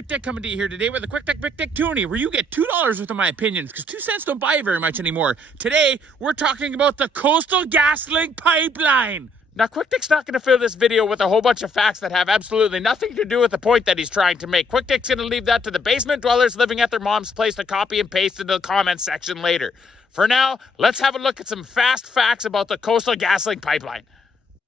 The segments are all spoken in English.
McDick coming to you here today with a quick Dick McDick toonie, where you get $2 worth of my opinions, because 2 cents don't buy you very much anymore. Today, we're talking about the Coastal GasLink Pipeline. Now, Quick Dick's not going to fill this video with a whole bunch of facts that have absolutely nothing to do with the point that he's trying to make. Quick Dick's going to leave that to the basement dwellers living at their mom's place to copy and paste into the comments section later. For now, let's have a look at some fast facts about the Coastal GasLink Pipeline.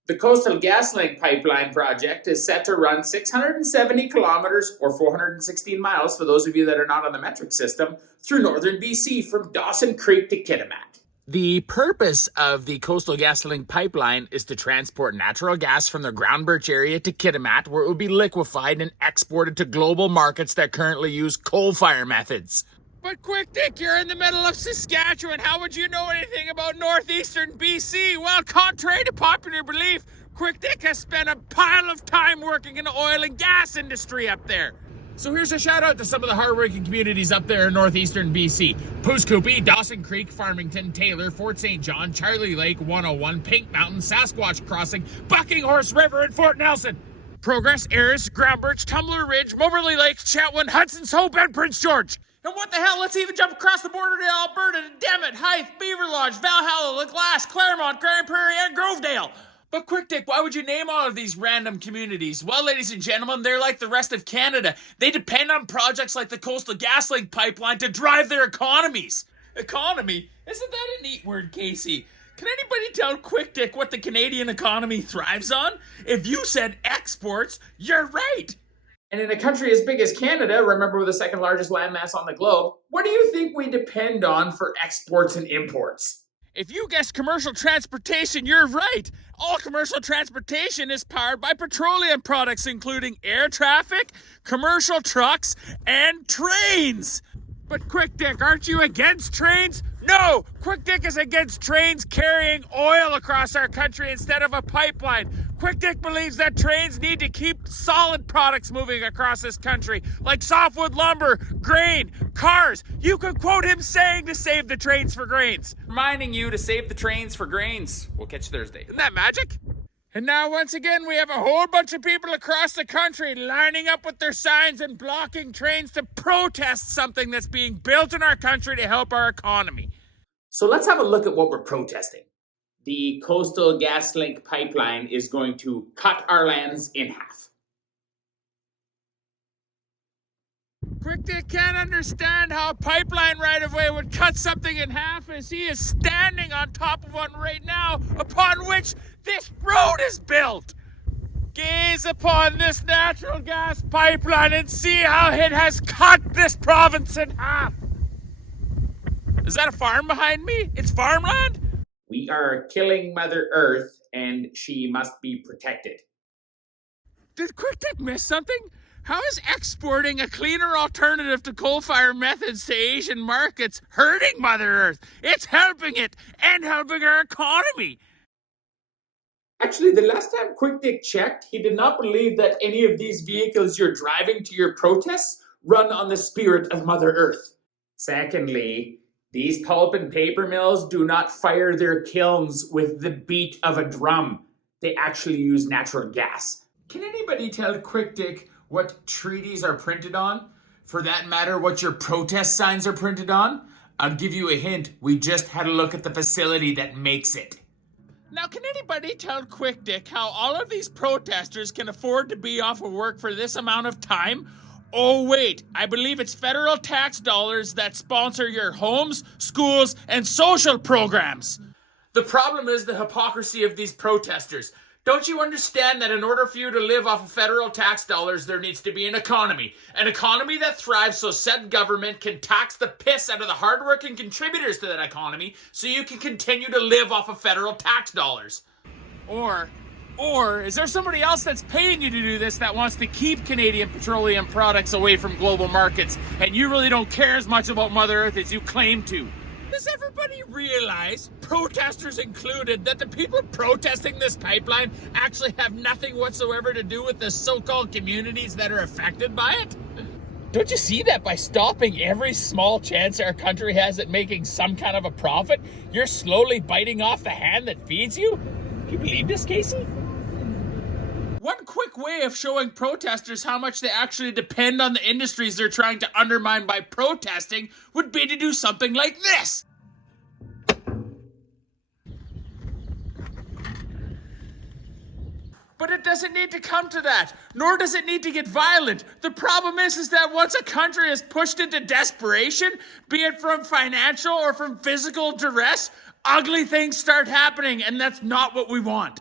The Coastal GasLink Pipeline project is set to run 670 kilometers or 416 miles, for those of you that are not on the metric system, through northern BC from Dawson Creek to Kitimat. The purpose of the Coastal GasLink Pipeline is to transport natural gas from the Groundbirch area to Kitimat, where it will be liquefied and exported to global markets that currently use coal-fire methods. But Quick Dick, you're in the middle of Saskatchewan. How would you know anything about northeastern BC? Well, contrary to popular belief, Quick Dick has spent a pile of time working in the oil and gas industry up there. So here's a shout out to some of the hardworking communities up there in northeastern BC. Poughkeepsie, Dawson Creek, Farmington, Taylor, Fort St. John, Charlie Lake, 101, Pink Mountain, Sasquatch Crossing, Bucking Horse River, and Fort Nelson. Progress, Ayers, Groundbirch, Tumbler Ridge, Moberly Lake, Chetwynd, Hudson's Hope, and Prince George. And what the hell, let's even jump across the border to Alberta, to Demet, Hythe, Beaver Lodge, Valhalla, Laglass, Claremont, Grand Prairie, and Grovedale. But Quick Dick, why would you name all of these random communities? Well, ladies and gentlemen, they're like the rest of Canada. They depend on projects like the Coastal GasLink Pipeline to drive their economies. Economy? Isn't that a neat word, Casey? Can anybody tell Quick Dick what the Canadian economy thrives on? If you said exports, you're right. And in a country as big as Canada, remember we're the second largest landmass on the globe, what do you think we depend on for exports and imports? If you guessed commercial transportation, you're right. All commercial transportation is powered by petroleum products, including air traffic, commercial trucks, and trains. But Quick Dick, aren't you against trains? No! Quick Dick is against trains carrying oil across our country instead of a pipeline. Quick Dick believes that trains need to keep solid products moving across this country, like softwood lumber, grain, cars. You could quote him saying to save the trains for grains. Reminding you to save the trains for grains. We'll catch you Thursday. Isn't that magic? And now, once again, we have a whole bunch of people across the country lining up with their signs and blocking trains to protest something that's being built in our country to help our economy. So let's have a look at what we're protesting. The Coastal GasLink Pipeline is going to cut our lands in half. Quick Dick can't understand how a pipeline right-of-way would cut something in half, as he is standing on top of one right now, upon which this road is built. Gaze upon this natural gas pipeline and see how it has cut this province in half. Is that a farm behind me? It's farmland? We are killing Mother Earth, and she must be protected. Did Quick Dick miss something? How is exporting a cleaner alternative to coal-fired methods to Asian markets hurting Mother Earth? It's helping it and helping our economy. Actually, the last time Quick Dick checked, he did not believe that any of these vehicles you're driving to your protests run on the spirit of Mother Earth. Secondly, these pulp and paper mills do not fire their kilns with the beat of a drum. They actually use natural gas. Can anybody tell Quick Dick what treaties are printed on? For that matter, what your protest signs are printed on? I'll give you a hint. We just had a look at the facility that makes it. Now, can anybody tell Quick Dick how all of these protesters can afford to be off of work for this amount of time? Oh wait, I believe it's federal tax dollars that sponsor your homes, schools, and social programs. The problem is the hypocrisy of these protesters. Don't you understand that in order for you to live off of federal tax dollars, there needs to be an economy? An economy that thrives so said government can tax the piss out of the hardworking contributors to that economy so you can continue to live off of federal tax dollars. Or is there somebody else that's paying you to do this that wants to keep Canadian petroleum products away from global markets, and you really don't care as much about Mother Earth as you claim to? Does everybody realize, protesters included, that the people protesting this pipeline actually have nothing whatsoever to do with the so-called communities that are affected by it? Don't you see that by stopping every small chance our country has at making some kind of a profit, you're slowly biting off the hand that feeds you? Do you believe this, Casey? One quick way of showing protesters how much they actually depend on the industries they're trying to undermine by protesting would be to do something like this. But it doesn't need to come to that, nor does it need to get violent. The problem is that once a country is pushed into desperation, be it from financial or from physical duress, ugly things start happening, and that's not what we want.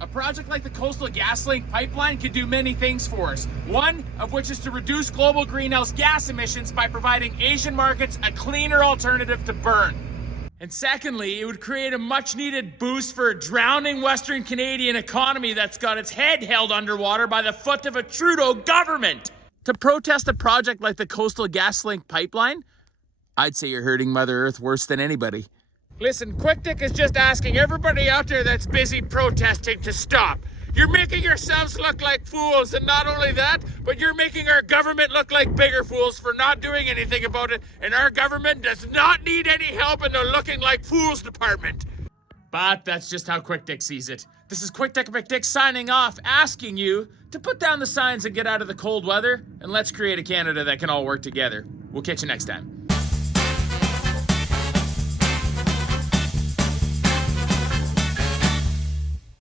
A project like the Coastal GasLink Pipeline can do many things for us. One of which is to reduce global greenhouse gas emissions by providing Asian markets a cleaner alternative to burn. And secondly, it would create a much-needed boost for a drowning Western Canadian economy that's got its head held underwater by the foot of a Trudeau government. To protest a project like the Coastal GasLink Pipeline, I'd say you're hurting Mother Earth worse than anybody. Listen, Quick Dick is just asking everybody out there that's busy protesting to stop. You're making yourselves look like fools, and not only that, but you're making our government look like bigger fools for not doing anything about it, and our government does not need any help in the looking like fools department. But that's just how Quick Dick sees it. This is Quick Dick McDick signing off, asking you to put down the signs and get out of the cold weather, and let's create a Canada that can all work together. We'll catch you next time.